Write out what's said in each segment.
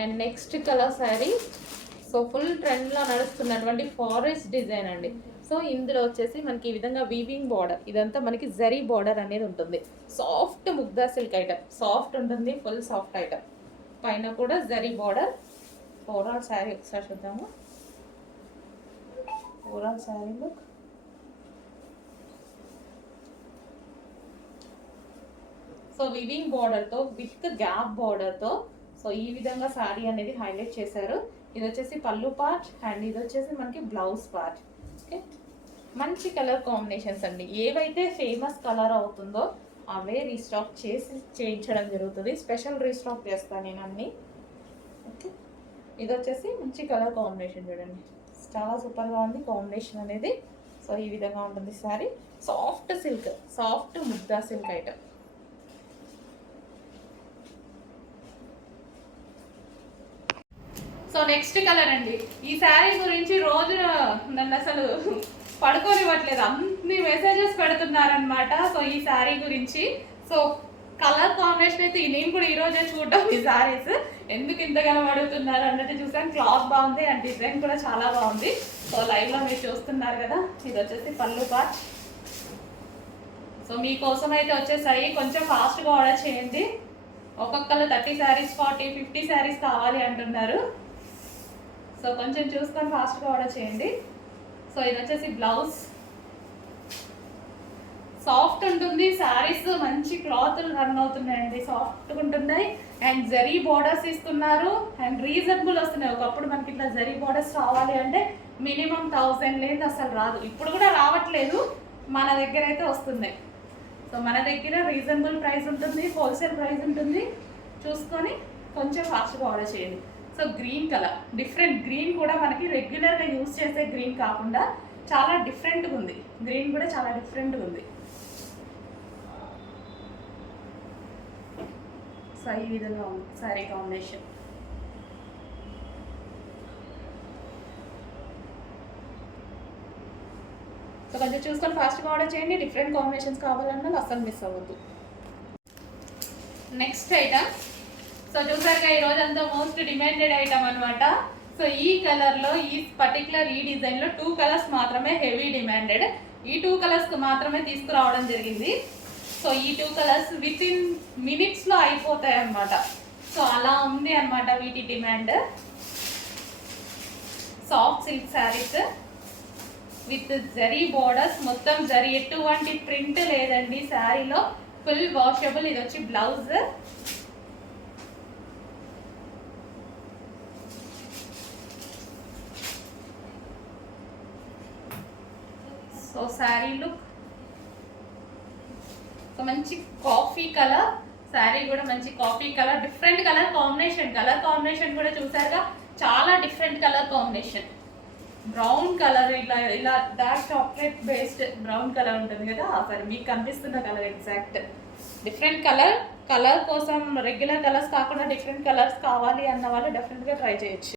And next colour sari. So full ట్రెండ్లో నడుస్తున్నటువంటి forest design అండి. సో ఇందులో వచ్చేసి మనకి ఈ విధంగా వీవింగ్ బార్డర్, ఇదంతా మనకి జరీ బార్డర్ అనేది ఉంటుంది. Soft Mugdha silk item, soft ఉంటుంది, ఫుల్ సాఫ్ట్ ఐటమ్. పైన కూడా జరీ బార్డర్. ఓవరాల్ శారీ ఒకసారి చూద్దాము. Overall sari look. So weaving బార్డర్తో విత్ గ్యాప్ బార్డర్తో సో ఈ విధంగా శారీ అనేది హైలైట్ చేశారు. ఇది వచ్చేసి పళ్ళు పార్ట్ అండ్ ఇది వచ్చేసి మనకి బ్లౌజ్ పార్ట్. ఓకే, మంచి కలర్ కాంబినేషన్స్ అండి. ఏవైతే ఫేమస్ కలర్ అవుతుందో అవే రీస్టాక్ చేసి చేయించడం జరుగుతుంది. స్పెషల్ రీస్టాక్ చేస్తాను నేను అన్నీ. ఓకే, ఇది వచ్చేసి మంచి కలర్ కాంబినేషన్ చూడండి, చాలా సూపర్గా ఉంది కాంబినేషన్ అనేది. సో ఈ విధంగా ఉంటుంది శారీ. సాఫ్ట్ సిల్క్, సాఫ్ట్ ముద్దా silk item. So next colour అండి. ఈ శారీ గురించి రోజు నన్ను అసలు పడుకోనివ్వట్లేదు, అన్ని మెసేజెస్ పెడుతున్నారనమాట. సో ఈ శారీ గురించి సో కలర్ కాంబినేషన్ అయితే నేను కూడా ఈరోజే చూడటం ఈ శారీస్ ఎందుకు ఇంతగానో అడుగుతున్నారు అన్నట్టు చూసాను. క్లాత్ బాగుంది అండ్ డిజైన్ కూడా చాలా బాగుంది. సో లైవ్లో మీరు చూస్తున్నారు కదా. ఇది వచ్చేసి పళ్ళు పార్ట్. సో మీకోసం అయితే వచ్చేసాయి, కొంచెం ఫాస్ట్గా ఆర్డర్ చేయండి. ఒక్కొక్కరు 30 శారీస్ 40 50 శారీస్ కావాలి అంటున్నారు. సో కొంచెం చూసుకొని ఫాస్ట్గా ఆర్డర్ చేయండి. సో ఇది వచ్చేసి బ్లౌజ్. సాఫ్ట్ ఉంటుంది శారీస్, మంచి క్లాత్ రన్ అవుతున్నాయండి, సాఫ్ట్గా ఉంటున్నాయి. అండ్ జరీ బార్డర్స్ ఇస్తున్నారు అండ్ రీజనబుల్ వస్తున్నాయి. ఒకప్పుడు మనకి ఇట్లా జరీ బార్డర్స్ రావాలి అంటే మినిమం 1000 లేదు అసలు రాదు. ఇప్పుడు కూడా రావట్లేదు, మన దగ్గర అయితే వస్తున్నాయి. సో మన దగ్గర రీజనబుల్ ప్రైస్ ఉంటుంది, హోల్సేల్ ప్రైస్ ఉంటుంది. చూసుకొని కొంచెం ఫాస్ట్గా ఆర్డర్ చేయండి. So green colour, different green కూడా మనకి రెగ్యులర్గా యూజ్ చేసే గ్రీన్ కాకుండా చాలా డిఫరెంట్గా ఉంది. గ్రీన్ కూడా చాలా డిఫరెంట్గా ఉంది. సో ఈ విధంగా ఉంది శారీ కాంబినేషన్. సో కొంచెం చూసుకొని ఫాస్ట్గా ఆర్డర్ చేయండి. డిఫరెంట్ కాంబినేషన్స్ కావాలన్నా అస్సలు మిస్ అవ్వద్దు. Next item. సో చూసారుగా ఈరోజంతా మోస్ట్ డిమాండెడ్ ఐటమ్ అనమాట. సో ఈ కలర్లో ఈ పర్టికులర్ ఈ డిజైన్లో 2 కలర్స్ మాత్రమే హెవీ డిమాండెడ్. ఈ 2 కలర్స్ మాత్రమే తీసుకురావడం జరిగింది. సో ఈ 2 కలర్స్ విత్ ఇన్ మినిట్స్లో అయిపోతాయి అన్నమాట. సో అలా ఉంది అనమాట వీటి demand. Soft silk saris with zari borders, మొత్తం జరీ, ఎటువంటి ప్రింట్ లేదండి శారీలో, ఫుల్ వాషబుల్. ఇది వచ్చి blouse. So sari look. So మంచి కాఫీ కలర్ శారీ కూడా మంచి coffee colour, different colour combination కూడా చూసారుగా, చాలా different colour combination. Brown colour, ఇలా dark chocolate based brown colour ఉంటుంది కదా, సరే మీకు కనిపిస్తున్న కలర్ ఎగ్జాక్ట్ డిఫరెంట్ కలర్ కోసం రెగ్యులర్ కలర్స్ కాకుండా డిఫరెంట్ కలర్స్ కావాలి అన్న వాళ్ళు డెఫినెట్గా ట్రై చేయొచ్చు.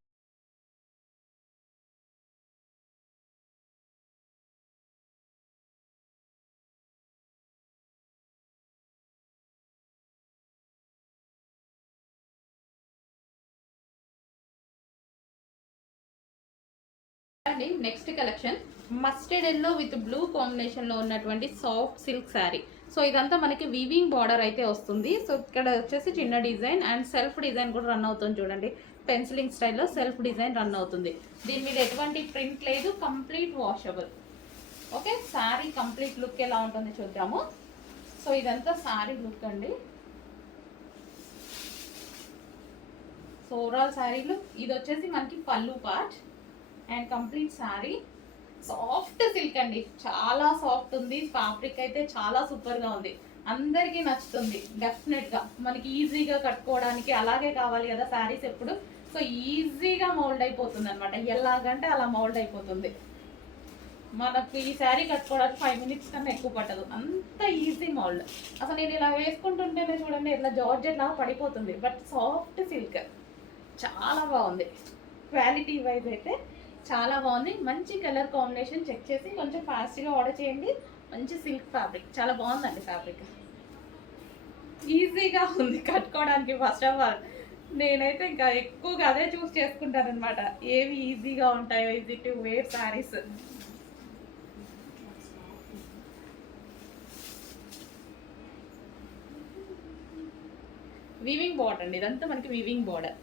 అండి next collection mustard yellow with blue కాంబినేషన్లో ఉన్నటువంటి సాఫ్ట్ సిల్క్ శారీ. సో ఇదంతా మనకి వీవింగ్ బార్డర్ అయితే వస్తుంది. సో ఇక్కడ వచ్చేసి చిన్న డిజైన్ అండ్ సెల్ఫ్ డిజైన్ కూడా రన్ అవుతుంది చూడండి, పెన్సిలింగ్ స్టైల్లో సెల్ఫ్ డిజైన్ రన్ అవుతుంది. దీని మీద ఎటువంటి ప్రింట్ లేదు, complete washable. Okay, sari complete look ఎలా ఉంటుంది చూద్దాము. సో ఇదంతా శారీ లుక్ అండి. So overall sari look. ఇది వచ్చేసి మనకి పళ్ళు part and complete sari. Soft silk అండి, చాలా సాఫ్ట్ ఉంది. ఫ్యాబ్రిక్ అయితే చాలా సూపర్గా ఉంది, అందరికీ నచ్చుతుంది డెఫినెట్గా. మనకి ఈజీగా కట్టుకోవడానికి అలాగే కావాలి కదా శారీస్ ఎప్పుడు. సో ఈజీగా మౌల్డ్ అయిపోతుంది అనమాట, ఎలాగంటే అలా మౌల్డ్ అయిపోతుంది. మనకు ఈ శారీ కట్టుకోవడానికి 5 మినిట్స్ కన్నా ఎక్కువ పట్టదు, అంత ఈజీ మౌల్డ్. అసలు నేను ఇలా వేసుకుంటుంటేనే చూడండి ఇట్లా జార్జెట్ లాగా పడిపోతుంది. బట్ సాఫ్ట్ సిల్క్ చాలా బాగుంది, క్వాలిటీ వైజ్ అయితే చాలా బాగుంది. మంచి కలర్ కాంబినేషన్ చెక్ చేసి కొంచెం ఫాస్ట్గా ఆర్డర్ చేయండి. మంచి సిల్క్ ఫ్యాబ్రిక్, చాలా బాగుందండి ఫ్యాబ్రిక్, ఈజీగా ఉంది కట్టుకోవడానికి. ఫస్ట్ ఆఫ్ ఆల్ నేనైతే ఇంకా ఎక్కువగా అదే చూస్ చేసుకుంటాను అనమాట, ఏవి ఈజీగా ఉంటాయో easy to wear saris. Weaving border అండి, ఇదంతా మనకి వీవింగ్ బోర్డర్.